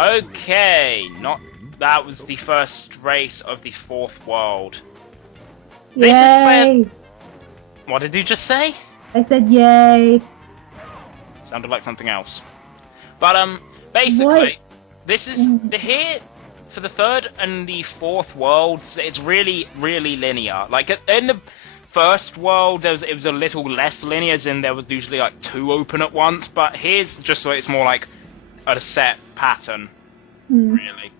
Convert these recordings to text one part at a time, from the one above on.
Okay, that was the first race of the fourth world. Yay! This is where... What did you just say? I said yay. Sounded like something else. But basically, this is here for the third and the fourth worlds. It's really, really linear. Like in the first world, it was a little less linear, as in there was usually like 2 open at once. But here's just it's more like a set pattern, really.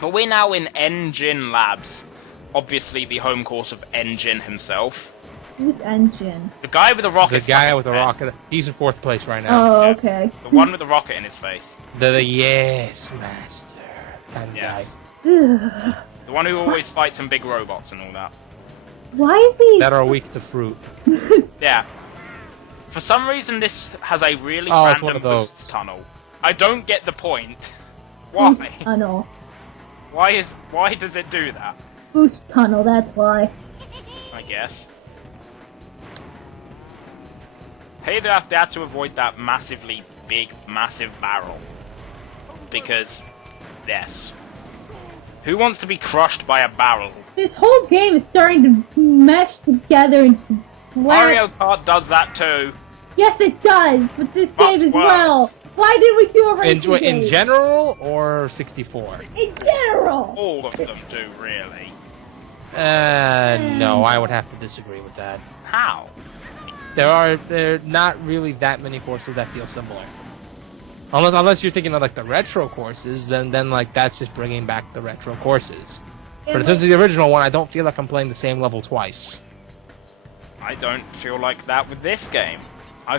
But we're now in Engine Labs, obviously the home course of Engine himself. Who's Engine? The guy with the rocket. The guy with the rocket. He's in 4th place right now. Oh, okay. The one with the rocket in his face. The yes master. That Yes. Ugh. The one who always fights some big robots and all that. Why is he? That are weak to fruit. Yeah. For some reason, this has a really it's one random of those. boost tunnel. I don't get the point. Why? Boost tunnel. Why does it do that? Boost tunnel. That's why. I guess. Hey, they have to avoid that massive barrel. Because, yes. Who wants to be crushed by a barrel? This whole game is starting to mesh together into Mario Kart does that too. Yes, it does, but this game as well. worse. Why did we do a racing game? In general or 64? In general. All of them do, really. No, I would have to disagree with that. How? There are not really that many courses that feel similar. Unless you're thinking of like the retro courses, then like that's just bringing back the retro courses. But in terms of the original one, I don't feel like I'm playing the same level twice. I don't feel like that with this game. I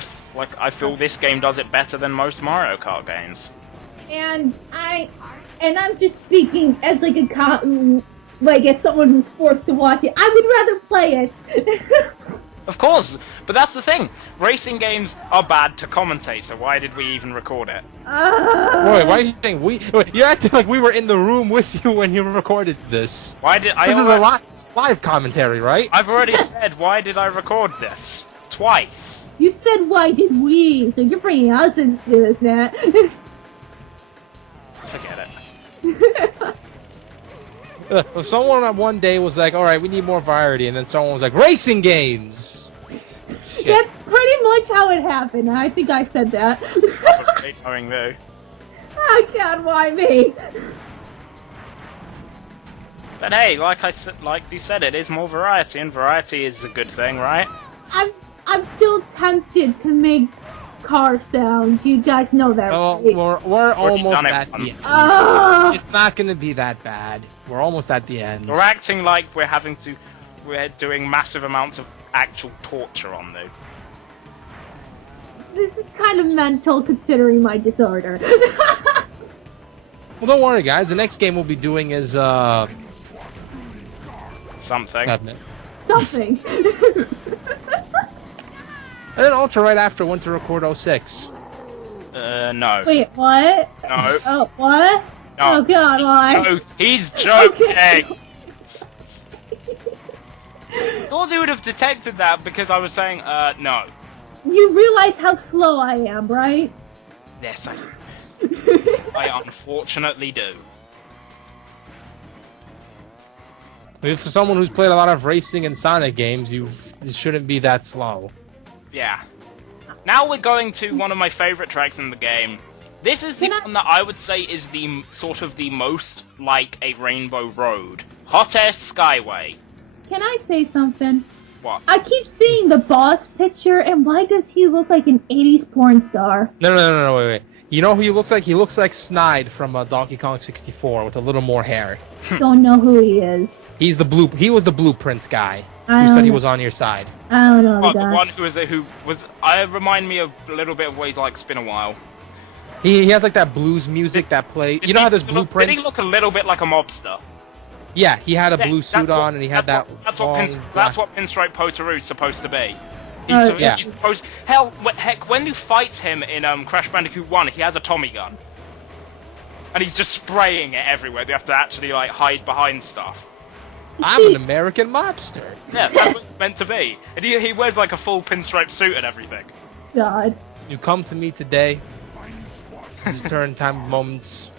feel this game does it better than most Mario Kart games. And I'm just speaking as like as someone who's forced to watch it. I would rather play it. Of course, but that's the thing. Racing games are bad to commentate, so why did we even record it? Wait, why are you saying we? You're acting like we were in the room with you when you recorded this. Why did I? This is a live commentary, right? I've already said why did I record this twice. You said why did we? So you're bringing us into this now. Forget it. Someone one day was like, "All right, we need more variety," and then someone was like, "Racing games." Shit. That's pretty much how it happened. I think I said that. Probably knowing though. Oh God, why me? But hey, like you said, it is more variety, and variety is a good thing, right? I'm still tempted to make car sounds. You guys know that, Oh, right? we're almost done it at the once. end. It's not going to be that bad. We're almost at the end. We're acting like we're doing massive amounts of actual torture on them. This is kind of mental considering my disorder. Well, don't worry, guys. The next game we'll be doing is Something. Something. And then Ultra right after went to record 06. No. Wait, what? No. Oh, what? No. Oh God, why? He's joking! Okay. Thought they would have detected that because I was saying, no. You realize how slow I am, right? Yes, I do. Yes, I unfortunately do. For someone who's played a lot of racing and Sonic games, you shouldn't be that slow. Yeah. Now we're going to one of my favorite tracks in the game. This is the one that I would say is the sort of the most like a Rainbow Road. Hot Air Skyway. Can I say something? What? I keep seeing the boss picture, and why does he look like an 80s porn star? No, wait. You know who he looks like? He looks like Snide from Donkey Kong 64 with a little more hair. Don't know who he is. He was the Blueprints guy I who don't said he know. was on your side. I don't know Oh, the the guy. one who was I remind me of a little bit of what he's like. It's been a while. He has like that blues music that play. You know how there's Did Blueprints? he look a little bit like a mobster? Yeah, he had a Yeah, blue suit on and he had that. That's long what Pinstripe Potaru's supposed to be. yeah. He's supposed. Heck, when you fight him in Crash Bandicoot 1, he has a Tommy gun, and he's just spraying it everywhere. You have to actually like hide behind stuff. I'm an American mobster. Yeah, that's what it's meant to be. And he wears like a full pinstripe suit and everything. God. You come to me today. This turn time of moments.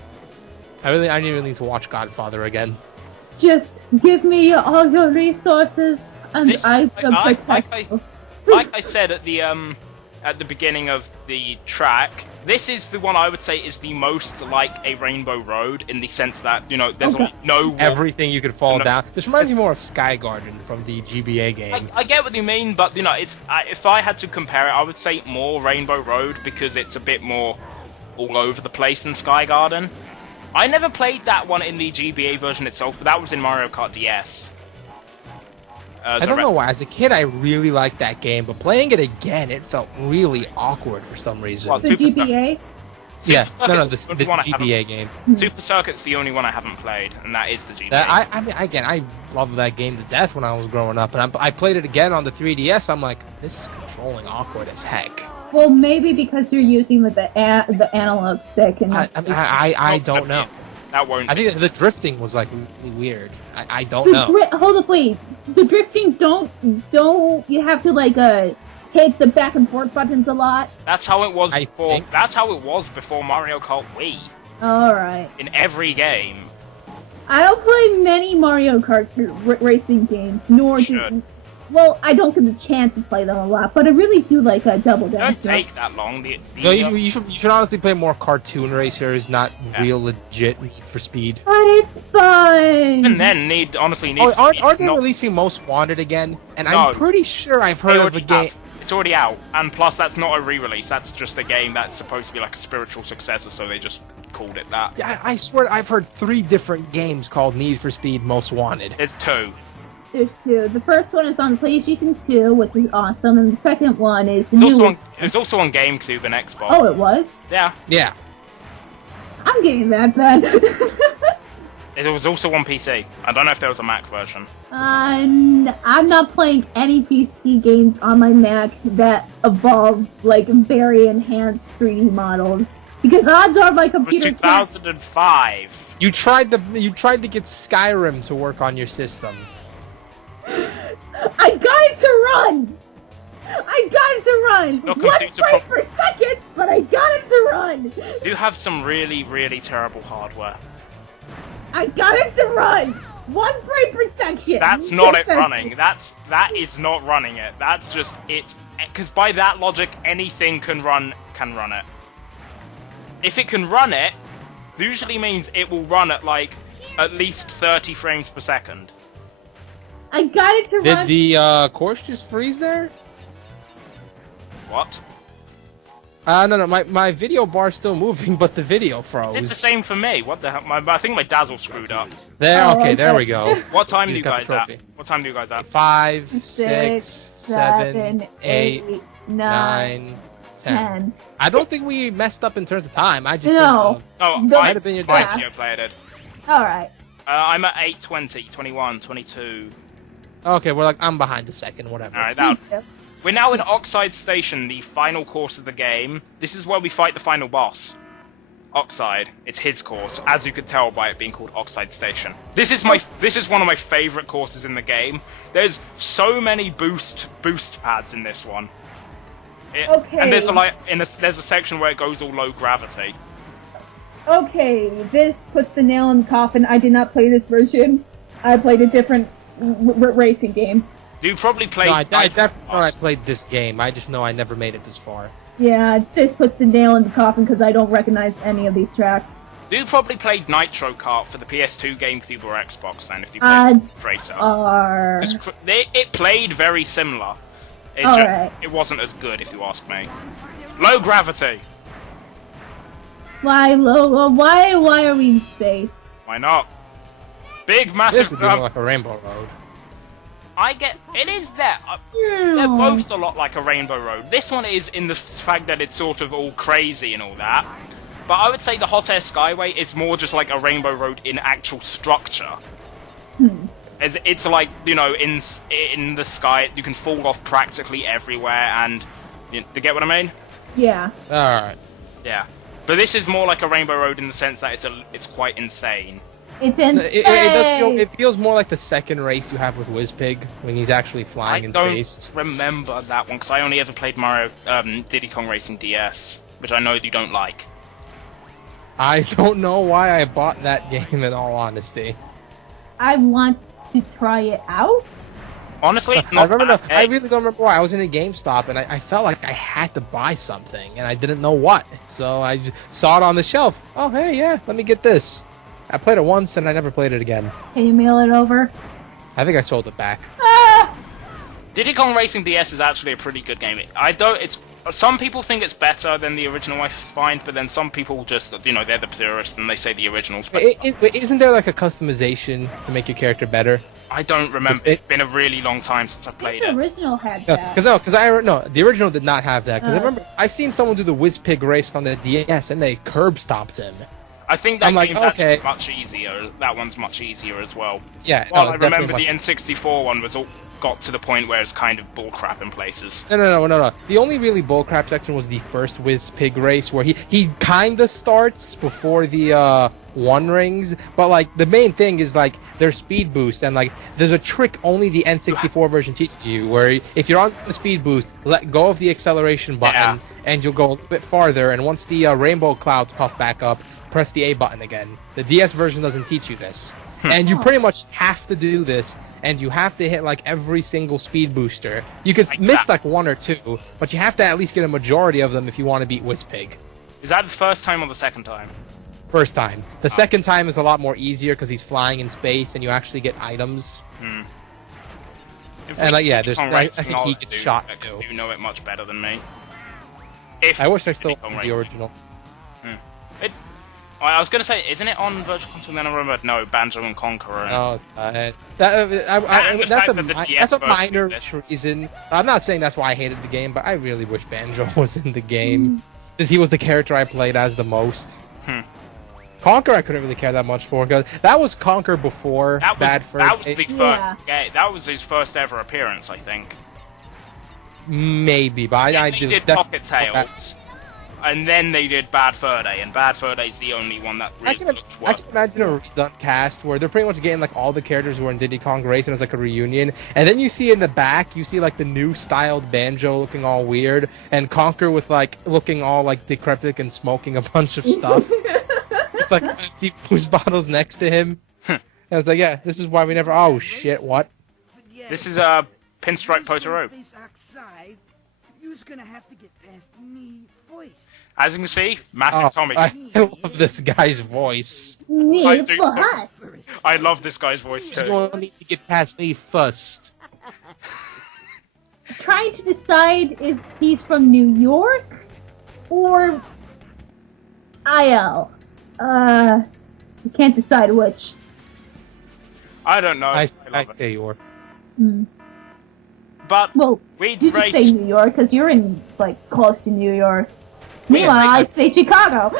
I really need to watch Godfather again. Just give me all your resources, and This is- I like, will protect you. Like I said at the beginning of the track, this is the one I would say is the most like a Rainbow Road in the sense that, you know, there's Okay. no Everything you could fall No. down. This reminds me more of Sky Garden from the GBA game. I get what you mean, but you know, if I had to compare it, I would say more Rainbow Road because it's a bit more all over the place than Sky Garden. I never played that one in the GBA version itself, but that was in Mario Kart DS. I don't know why. As a kid, I really liked that game, but playing it again, it felt really awkward for some reason. Well, The Super GBA? Yeah, Circuit's the the only one I haven't- GBA game. Super Circuit's the only one I haven't played, and that is the GBA. That, I mean, again, I loved that game to death when I was growing up, and I played it again on the 3DS. I'm like, this is controlling awkward as heck. Well, maybe because you're using the analog stick and I don't know. That won't. I think the drifting was like really weird. I don't know. Hold up, wait. The drifting don't you have to like hit the back and forth buttons a lot? That's how it was I before. think- That's how it was before Mario Kart Wii. All right. In every game. I don't play many Mario Kart racing games, nor Should. do. Well, I don't get the chance to play them a lot, but I really do like Double They Dash. don't take that long. No, you should honestly play more cartoon racers, not Yeah. real legit Need for Speed. But it's fun. Even then, honestly need. Oh, for aren't Speed is they not- releasing Most Wanted again? And No. I'm pretty sure I've they heard of already a game. have. It's already out, and plus that's not a re-release. That's just a game that's supposed to be like a spiritual successor, so they just called it that. Yeah, I swear I've heard 3 different games called Need for Speed Most Wanted. There's 2. There's 2. The first one is on PlayStation 2, which is awesome, and the second one is the It new. was also on GameCube and Xbox. Oh, it was. Yeah. Yeah. I'm getting that then. It was also on PC. I don't know if there was a Mac version. I'm not playing any PC games on my Mac that involve like very enhanced 3D models because odds are my It was computer can't. 2005. You tried to get Skyrim to work on your system. I got it to run. I got it to run. Your 1 computer frame per second, but I got it to run. You have some really, really terrible hardware. I got it to run. 1 frame per second. That's not it running. That is not running it. That's just it. Because by that logic, anything can run it. If it can run it, usually means it will run at like at least 30 frames per second. I got it to Did run. the course just freeze there? What? No, my video bar's still moving, but the video froze. It's the same for me. What the hell? I think my dazzle screwed up. There, Oh, okay, there okay. we go. What time You do you just got guys the at? trophy. What time do you guys at? 5, 6, 6, 7, 8, 9, 10. 10. I don't think we messed up in terms of time. I just No. Oh, No. Might have been your my dad. video player did. All right. I'm at 8:20, 21, 22. Okay, we're like I'm behind a second, whatever. Alright, Me that. too. We're now in Oxide Station, the final course of the game. This is where we fight the final boss. Oxide. It's his course, as you could tell by it being called Oxide Station. This is one of my favorite courses in the game. There's so many boost pads in this one. Okay. And there's a section where it goes all low gravity. Okay, this puts the nail in the coffin. I did not play this version. I played a different racing game. You probably played. No, I definitely know I played this game. I just know I never made it this far. Yeah, this puts the nail in the coffin because I don't recognize any of these tracks. You probably played Nitro Kart for the PS2, GameCube, or Xbox. Then, if you played Odds Racer, are... it played very similar. Alright. It wasn't as good, if you ask me. Low gravity. Why are we in space? Why not? Big, This massive. would be more like a Rainbow Road. It is there. They're both a lot like a Rainbow Road. This one is in the fact that it's sort of all crazy and all that. But I would say the Hot Air Skyway is more just like a Rainbow Road in actual structure. It's like, you know, in the sky, you can fall off practically everywhere, and you get what I mean? Yeah. Alright. Yeah. But this is more like a Rainbow Road in the sense that it's quite insane. It's in It does feel, it feels more like the second race you have with Wizpig when he's actually flying in space. I don't remember that one because I only ever played Mario Diddy Kong Racing DS, which I know you don't like. I don't know why I bought that game in all honesty. I want to try it out. Honestly, I remember. I really don't remember why. I was in a GameStop and I felt like I had to buy something and I didn't know what. So I just saw it on the shelf. Oh hey, yeah, let me get this. I played it once and I never played it again. Can you mail it over? I think I sold it back. Ah! Diddy Kong Racing DS is actually a pretty good game. Some people think it's better than the original, I find, but then some people just, they're the purists and they say the original's better. Isn't there like a customization to make your character better? I don't remember. It's been a really long time since I played The it. original had that. The original did not have that. Because I remember I seen someone do the Whiz Pig race on the DS and they curb stopped him. I think that game's okay. actually much easier. That one's much easier as well. Yeah. Well, I remember the N64 one got to the point where it's kind of bullcrap in places. No. The only really bullcrap section was the first Whiz Pig race where he kinda starts before the one rings, but like the main thing is like their speed boost and like there's a trick only the N64 version teaches you where if you're on the speed boost, let go of the acceleration button and you'll go a little bit farther, and once the rainbow clouds puff back up, press the A button again. The DS version doesn't teach you this. And you pretty much have to do this, and you have to hit like every single speed booster. You could miss like one or two, but you have to at least get a majority of them if you want to beat Whizpig. Is that the first time or the second time? First time. The second time is a lot more easier because he's flying in space and you actually get items. And like I think he gets shot too. You know it much better than me. I wish I still had the original. I was going to say, isn't it on Virtual Console? Then I remembered, no, Banjo and Conqueror. No, it's not. That's a minor reason. I'm not saying that's why I hated the game, but I really wish Banjo was in the game. Because he was the character I played as the most. Conquer I couldn't really care that much for, because that was Conquer before Bad Fur Day. That was the first game. That was his first ever appearance, I think. Maybe, but I did Pocket Tales. And then they did Bad Fur Day, and Bad Fur Day's the only one that really looked well. I can imagine a redone cast where they're pretty much getting like all the characters who were in Diddy Kong Racing as like a reunion, and then you see in the back, you see like the new styled Banjo looking all weird, and Conquer with like looking all like decrepit and smoking a bunch of stuff. It's like empty booze bottles next to him. And it's like, yeah, this is why we never. Oh shit! What? This is Pinstripe Potoro. As you can see, massive Tommy. I love this guy's voice. I love this guy's voice too. You need to get past me first. Trying to decide if he's from New York or IL. You can't decide which. I don't know. I say York. But well, you just say New York because you're in like close to New York. Meanwhile, I say Chicago.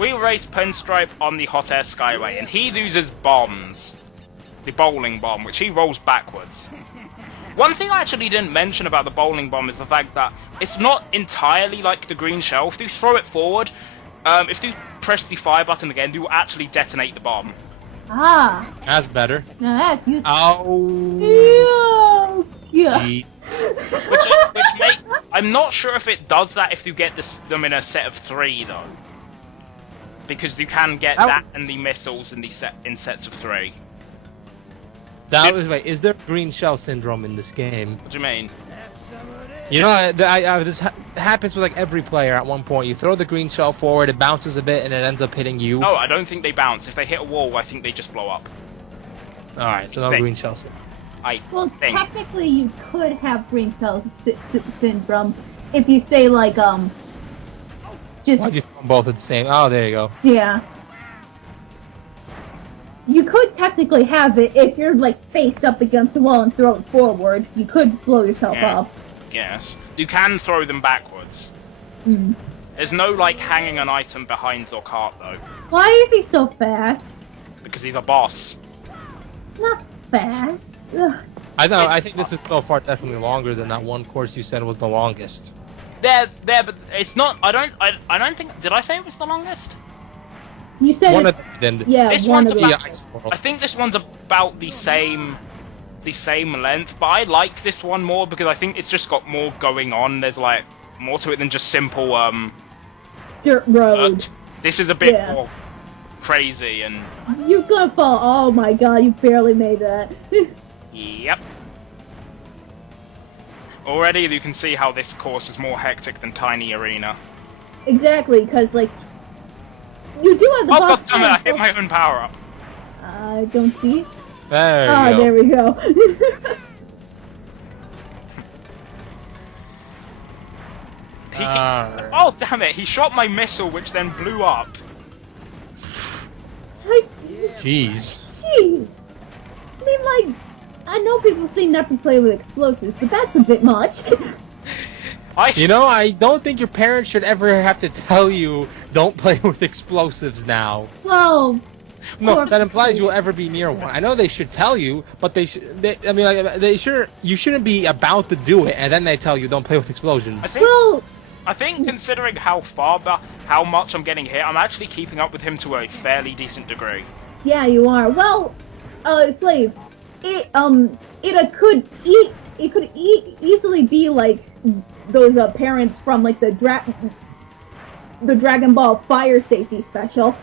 We race Pinstripe on the Hot Air Skyway, and he uses bombs. The bowling bomb, which he rolls backwards. One thing I actually didn't mention about the bowling bomb is the fact that it's not entirely like the green shell. If you throw it forward, if you press the fire button again, you will actually detonate the bomb. Ah. That's better. Now that's useful. Ow. Yeah. I'm not sure if it does that if you get them in a set of 3 though, because you can get that and the missiles in sets of 3. Wait, is there green shell syndrome in this game? What do you mean? You know, this happens with like every player at one point. You throw the green shell forward, it bounces a bit, and it ends up hitting you. No, I don't think they bounce. If they hit a wall, I think they just blow up. Alright, so no green shell syndrome. Well, technically you could have green shell syndrome if you say like just. Why'd you throw them both at the same? Oh, there you go. Yeah. You could technically have it if you're like faced up against the wall and throw it forward. You could blow yourself up. Yes. You can throw them backwards. There's no like hanging an item behind your cart though. Why is he so fast? Because he's a boss. Not fast. Ugh. I think this is so far definitely longer than that one course you said was the longest. There, but it's not. I don't think. Did I say it was the longest? You said one it, of them. Yeah, this one one's of about. them. I think this one's about the same length, but I like this one more because I think it's just got more going on. There's like more to it than just simple dirt road. This is a bit Yeah. more crazy and... You're gonna fall. Oh my god, you barely made that. Yep. Already you can see how this course is more hectic than Tiny Arena. Exactly, because, like, you do have the Oh boss. goddammit, I hit my own power up. I don't see. There Oh, you go. there we go. Alright. Oh damn it, he shot my missile which then blew up. Like, Jeez. jeez. I mean, like, I know people say not to play with explosives, but that's a bit much. You know, I don't think your parents should ever have to tell you, don't play with explosives now. Well, No, that implies you'll ever be near one. I know they should tell you, but you shouldn't be about to do it, and then they tell you, don't play with explosions. I think considering how how much I'm getting hit, I'm actually keeping up with him to a fairly decent degree. yeah, you are. Well, Slave, it could easily be like those parents from like the Dragon Ball Fire Safety Special.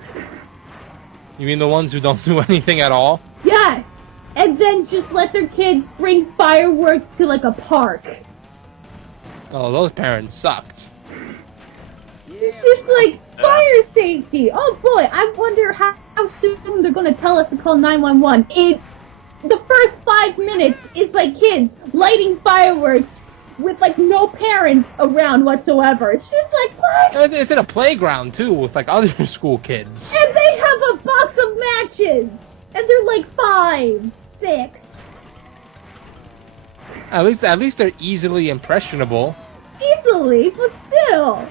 You mean the ones who don't do anything at all? Yes, and then just let their kids bring fireworks to like a park. Oh, those parents sucked. It's just like fire safety. Oh boy, I wonder how soon they're gonna tell us to call 911. The first 5 minutes is like kids lighting fireworks with like no parents around whatsoever. It's just like what? It's in a playground too, with like other school kids. And they have a box of matches, and they're like 5, 6. At least they're easily impressionable. Easily, but still.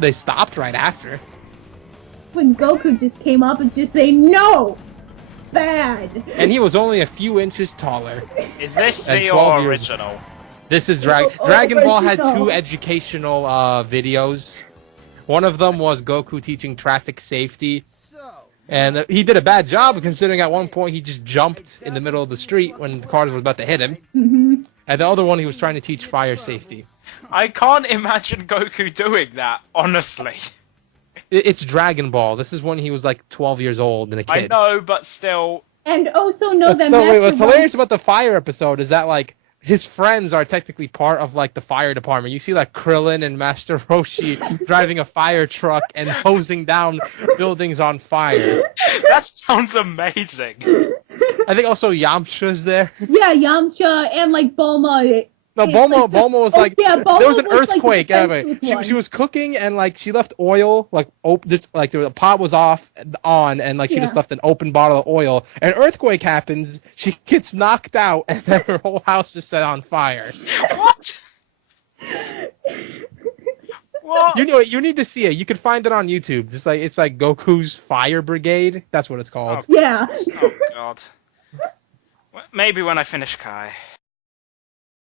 They stopped right after. When Goku just came up and just say no, bad. And he was only a few inches taller. Is this And C 12 or years- original? This is Dragon Ball had 2 educational videos. One of them was Goku teaching traffic safety. And he did a bad job considering at one point he just jumped in the middle of the street when the cars were about to hit him. Mm-hmm. And the other one he was trying to teach fire safety. I can't imagine Goku doing that, honestly. It's Dragon Ball. This is when he was like 12 years old and a I kid. know, but still... And also know that No, wait, Master what's hilarious Roshi- about the fire episode is that like his friends are technically part of like the fire department. You see like Krillin and Master Roshi driving a fire truck and hosing down buildings on fire. That sounds amazing. I think also Yamcha's there. Yeah, Yamcha and like Bulma. No, Bulma was like Bulma there was an was, like, the earthquake. defenseless Anyway, one. she was cooking and like she left oil like the pot was on and like she just Yeah. left an open bottle of oil. An earthquake happens. She gets knocked out and then her whole house is set on fire. What? What? You need to see it. You can find it on YouTube. Just like it's like Goku's Fire Brigade. That's what it's called. Yeah. Oh god. Maybe when I finish Kai.